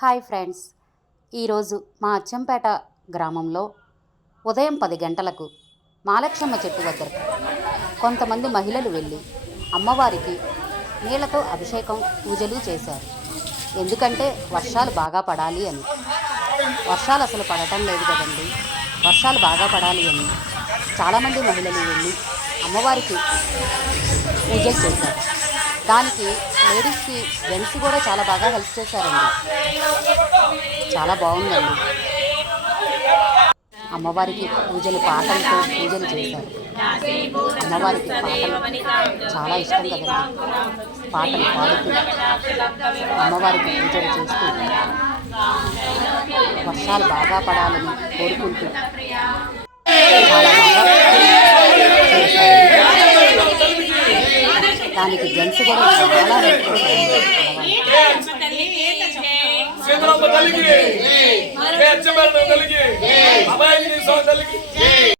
Hi friends, ఈరోజు మా అచ్చంపేట గ్రామంలో ఉదయం 10 గంటలకు మాలక్షమ్మ చెట్టు వద్దకు కొంతమంది మహిళలు వెళ్ళి అమ్మవారికి నీళ్లతో అభిషేకం పూజలు చేశారు. ఎందుకంటే వర్షాలు బాగా పడాలి అని. వర్షాలు అసలు పడటం లేదు కదండి. వర్షాలు బాగా పడాలి అని చాలామంది మహిళలు వెళ్ళి అమ్మవారికి పూజలు చేశారు. దానికి లేడీస్కి జెంట్స్ కూడా చాలా బాగా హెల్ప్ చేశారండి. చాలా బాగుందండి. అమ్మవారికి పాటలతో పూజలు చేశారు. అమ్మవారికి పాటలు చాలా ఇష్టం కదండి. పాటలు పాడుతూ అమ్మవారికి పూజలు చేస్తూ వర్షాలు బాగా పడాలని కోరుకుంటూ చాలా బాగా చేశారు. దానికి జెంట్స్ కూడా చాలా హెల్ప్ చేశారు.